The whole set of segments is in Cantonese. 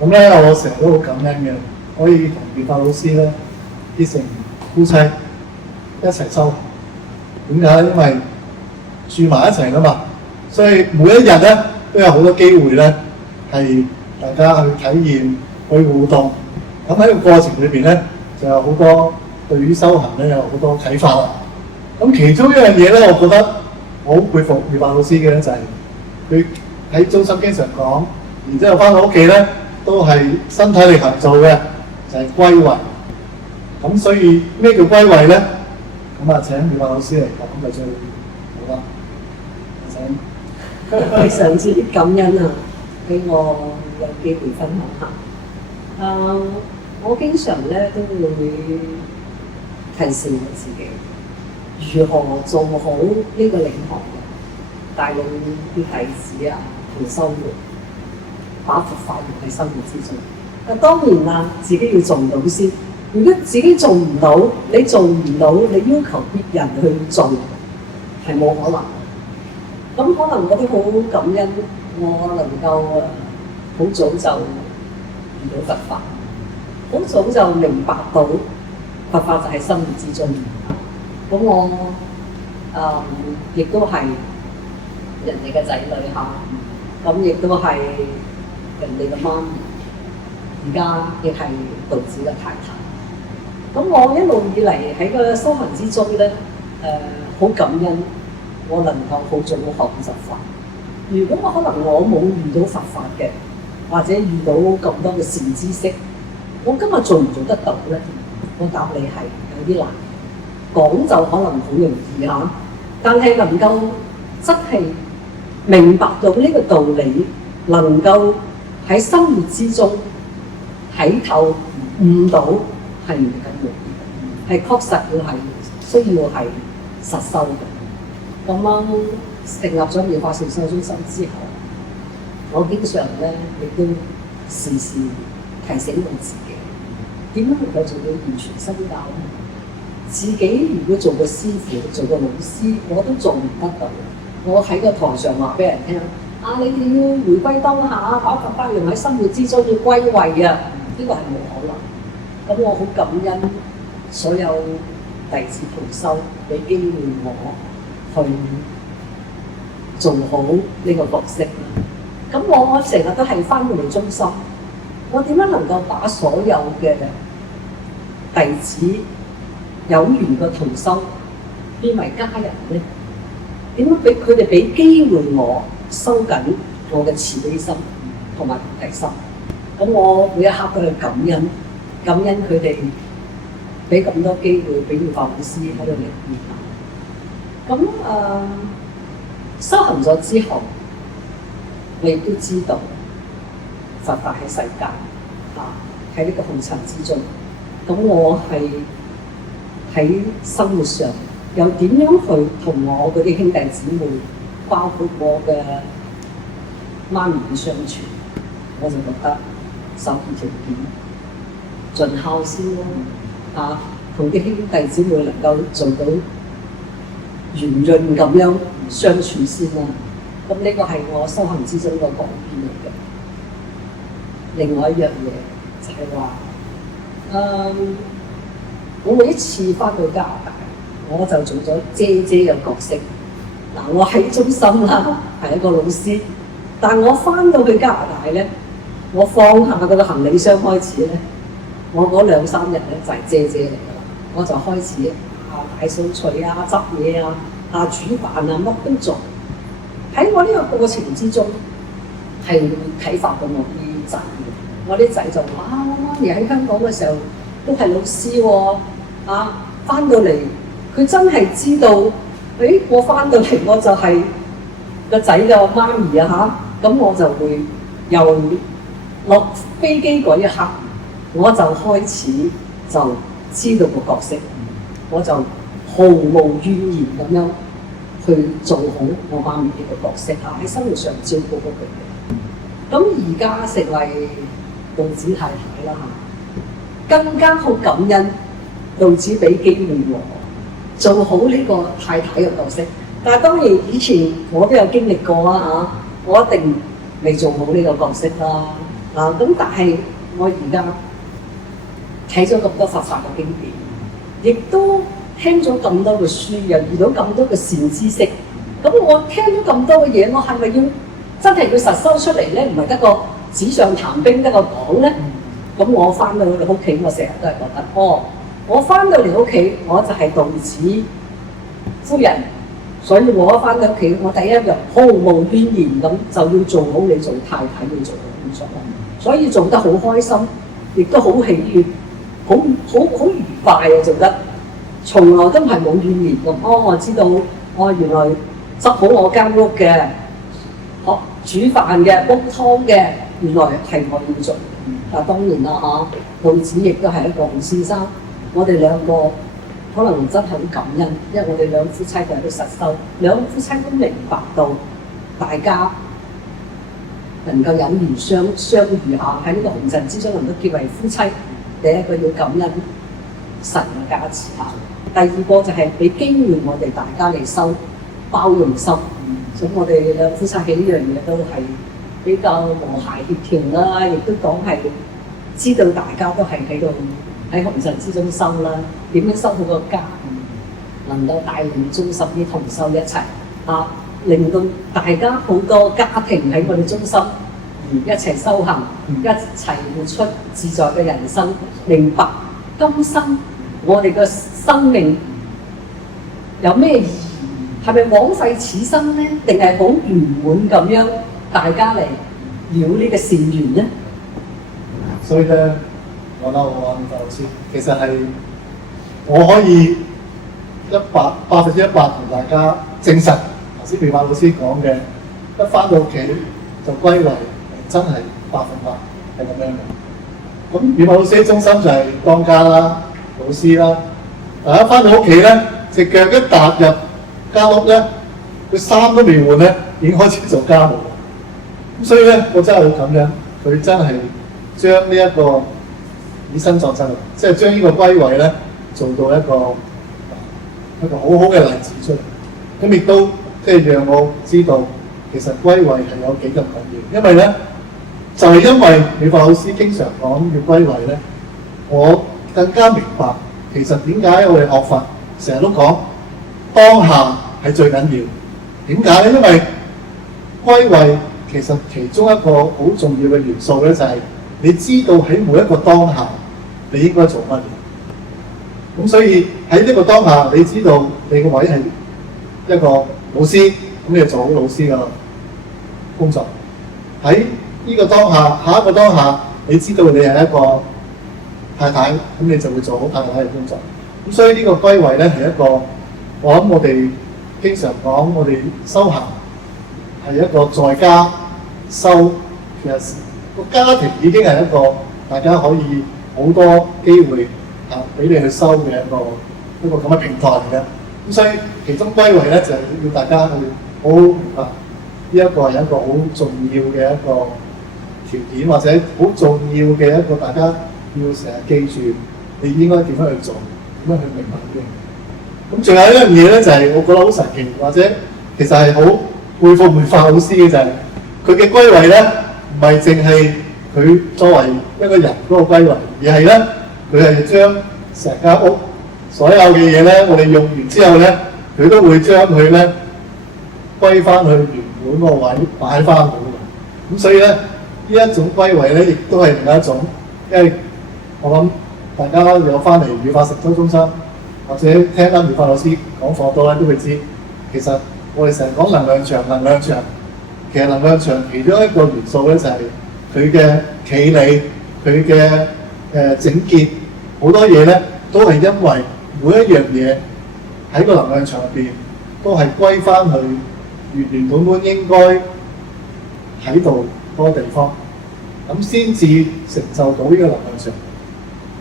咁咧，我成日都好感恩嘅，可以同妙法老師咧結成夫妻一齊修。點解？因為住埋一齊啦嘛，所以每一日咧都有好多機會咧係大家去體驗、去互動。咁喺個過程裏邊咧，就有好多對於修行咧有好多啟發啦。咁其中一樣嘢咧，我覺得我好佩服妙法老師嘅咧，就係佢喺中心經常講，然之後翻到屋企咧都係身體力行做嘅，就係歸位。咁所以咩叫歸位咧？咁啊，請妙法老師嚟講就最好啦。請。非常之感恩啊，俾我有機會分享下。我經常咧都會提醒我自己，如何做好呢個領航嘅，帶領啲弟子啊同生活，把佛法用喺生活之中。當然啦，自己要做到先。如果自己做唔到，你做唔到，你要求別人去做，係冇可能。咁可能我都好感恩，我能夠好早就遇到佛法，好早就明白到佛法就係生活之中。咁我亦都係人哋嘅仔女嚇，咁亦都係人哋嘅媽咪，而家亦係道子嘅太太。咁我一路以嚟喺個修行之中咧，好感恩我能夠好早學習法。如果我冇遇到佛法嘅，或者遇到咁多嘅善知識，我今日做唔做得到咧？我答你係有啲難。講就可能好容易嚇，但係能夠真係明白到呢個道理，能夠喺生活之中睇透悟到，係唔緊要，係確實需要係實修嘅。咁樣成立咗妙法禪修中心之後，我經常咧亦都時時提醒我自己，點樣能夠做到完全身教咧？自己如果做個師傅、做個老師，我都做唔得到。我喺個台上話俾人聽，你哋要回歸當下，把佛法用喺生活之中，要歸位啊！呢個係冇可能。咁我好感恩所有弟子同修俾機會我去做好呢個角色。咁我成日都係翻到嚟中心，我點樣能夠把所有嘅弟子有緣嘅同修變為家人咧？點樣俾佢哋俾機會我收緊我嘅慈悲心同埋菩提心？咁我每一刻都去感恩佢哋俾咁多機會俾妙法老師喺度領導。咁修行咗之後，我亦都知道佛法喺世界喺呢個紅塵之中。咁我係喺生活上又點樣去同我嗰啲兄弟姊妹，包括我嘅媽咪去相處？我就覺得首要條件盡孝先咯，同啲兄弟姊妹能夠做到圓潤咁樣相處先啦。咁呢個係我修行之中嘅改變嚟嘅。另外一樣嘢就係話，我每一次翻到加拿大，我就做咗姐姐嘅角色。我喺中心啦，係一個老師，但我翻到去加拿大咧，我放下嗰個行李箱開始咧，我嗰2-3日咧就係姐姐嚟㗎啦。我就開始大掃除執嘢煮飯乜都做。喺我呢個過程之中，係啟發到我啲仔。我啲仔就話：我媽咪喺香港嘅時候都係老師喎，翻到嚟佢真係知道，我翻到嚟我就係個仔嘅媽咪咁我就會由落飛機嗰一刻，我就開始就知道個角色，我就毫無怨言咁樣去做好我媽咪呢個角色喺生活上照顧到佢哋。咁而家成為道子太太啦更加好感恩道子俾機會我做好呢個太太嘅角色。但係當然以前我都有經歷過我一定未做好呢個角色啦。咁但係我而家睇咗咁多佛法嘅經典，亦都聽咗咁多嘅書，又遇到咁多嘅善知識。咁我聽咗咁多嘅嘢，我係咪要真係要實修出嚟咧？唔係得個紙上談兵，得個講咧？咁我翻到屋企，我成日都係覺得，我翻到嚟屋企，我就係道子夫人，所以我一翻到屋企，我第一樣毫無怨言咁就要做好你做太太要做嘅工作，所以做得好開心，亦都好喜悅，好愉快啊！做得從來都係冇怨言咁。我知道，原來執好我間屋嘅，煮飯嘅，煲湯嘅，原來係我要做。當然啦道子亦都係一個好先生，我哋兩個可能真係好感恩，因為我哋兩夫妻都喺度實修，兩夫妻都明白到大家能夠有緣相遇下喺呢個紅塵之中能夠結為夫妻，第一個要感恩神嘅加持下，第二個就係俾機會我哋大家嚟修包容心，所以我哋兩夫妻喺呢樣嘢都係比較和諧協調啦，亦都講係知道大家都係喺度喺紅塵之中修啦，點樣修好個家，能夠帶領中心啲同修一齊令到大家好多家庭喺我哋中心而一齊修行，一齊活出自在嘅人生，明白今生我哋嘅生命有咩意義，係咪枉費此生呢？定係好圓滿咁樣大家嚟了呢個善緣呢？所以咧，我老師其實係我可以100%同大家證實頭先妙法老師講嘅，一翻到屋企就歸為真係100%係咁樣嘅。咁妙法老師喺中心就係當家啦、老師啦。大家翻到屋企咧，隻腳一踏入間屋咧，佢衫都未換咧，已經開始做家務。咁所以咧，我真係好感恩佢真係將呢一個以身作則，即係將呢個歸位咧做到一個好好嘅例子出嚟。咁亦都即係讓我知道，其實歸位係有幾咁緊要。因為咧，就係因為妙法老師經常講要歸位咧，我更加明白其實點解我哋學佛成日都講當下係最緊要。點解咧？因為歸位其實其中一個好重要嘅元素咧，就係你知道喺每一個當下你應該做乜嘢。咁所以喺呢個當下，你知道你個位係一個老師，咁你就做好老師嘅工作。喺呢個當下，下一個當下，你知道你係一個太太，咁你就會做好太太嘅工作。咁所以呢個歸位咧係一個，我諗我哋經常講，我哋修行係一個在家修，其實個家庭已經係一個大家可以好多機會俾你去修嘅一個咁嘅平台嚟嘅。咁所以其中歸位咧就係要大家去好好明白，呢一個係一個好重要嘅一個條件，或者好重要嘅一個大家要成日記住，你應該點樣去做，點樣去明白呢樣嘢。咁仲有一樣嘢咧，就係我覺得好神奇，或者其實係好佩服妙法老師嘅，就係佢嘅歸位咧，唔係淨係佢作為一個人嗰個歸位，而係咧佢係將成間屋所有嘅嘢咧，我哋用完之後咧，佢都會將佢咧歸翻去原本個位，擺翻好嘅。咁所以咧，呢一種歸位咧，亦都係另一種，因為我諗大家有翻嚟妙法實修中心，或者聽啱妙法老師講課多咧，都會知其實我哋成日講能量場，其實能量場其中一個元素咧就係佢嘅企理，佢嘅整潔，好多嘢咧都係因為每一樣嘢喺個能量場入邊都係歸翻去原本應該喺度嗰個地方，咁先至成就到呢個能量場。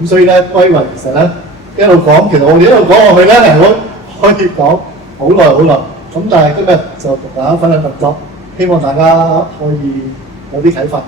咁所以咧歸位其實咧一路講，其實我哋一路講落去咧係可以講好耐。咁但係今日就同大家分享咁多，希望大家可以有啲啟發。